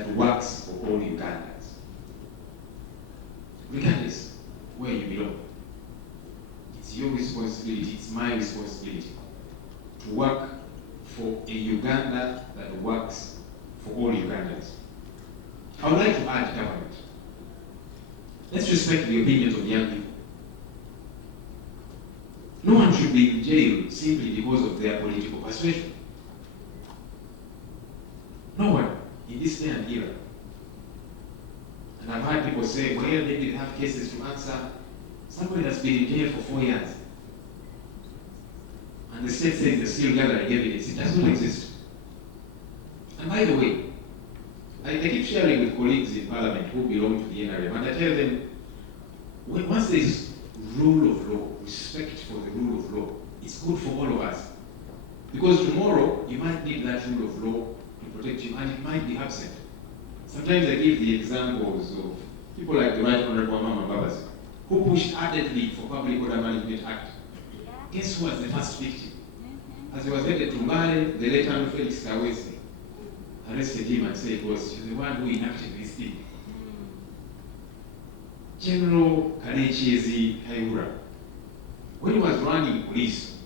that works for all Ugandans. Regardless where you belong, it's your responsibility, it's my responsibility to work for a Uganda that works for all Ugandans. I would like to urge government, let's respect the opinions of young people. No one should be in jail simply because of their political persuasion. No one in this day and era. And I've heard people say, well, maybe they have cases to answer. Somebody that's been in jail for 4 years, and the state says they're still gathering evidence. It does not exist. And by the way, I keep sharing with colleagues in Parliament who belong to the NRM, and I tell them, once there is rule of law, respect for the rule of law, it's good for all of us. Because tomorrow, you might need that rule of law to protect you, and it might be absent. Sometimes I give the examples of people like the Right Honorable MBABAZI, who pushed ardently for Public Order Management Act. Guess who was the first victim? As he was headed to Mbale, the late Honorable Felix Kawesi arrested him and said, was the one who enacted this thing. General KAYIHURA, when he was running police,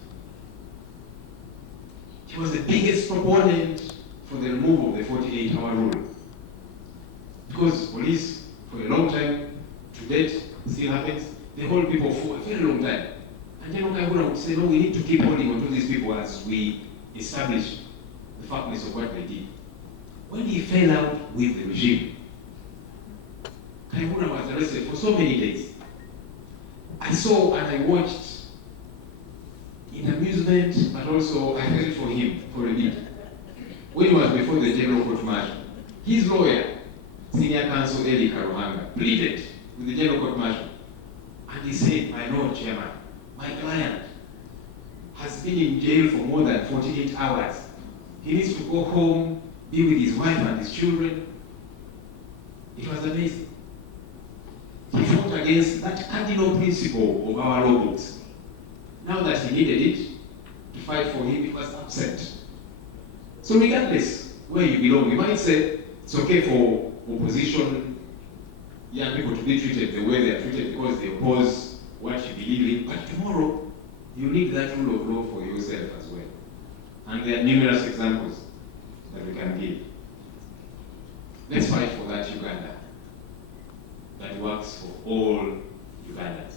he was the biggest proponent for the removal of the 48-hour rule. Because police, for a long time, to date, still happens, they hold people for a very long time. And General KAYIHURA would say, no, we need to keep holding on to these people as we establish the factness of what they did. When he fell out with the regime, KAYIHURA was arrested for so many days. I saw and I watched in amusement, but also I felt for him for a bit. When he was before the General Court Martial, his lawyer, Senior Counsel Eli Karuhanga, pleaded with the General Court Martial, and he said, my Lord Chairman, my client has been in jail for more than 48 hours. He needs to go home, be with his wife and his children. It was amazing. He fought against that cardinal principle of our law books. Now that he needed it to fight for him, it was absent. So regardless where you belong, you might say it's okay for opposition young people to be treated the way they are treated because they oppose what you believe in, but tomorrow you need that rule of law for yourself as well. And there are numerous examples that we can give. Let's fight for that Uganda that works for all Ugandans.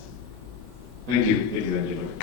Thank you, ladies and gentlemen.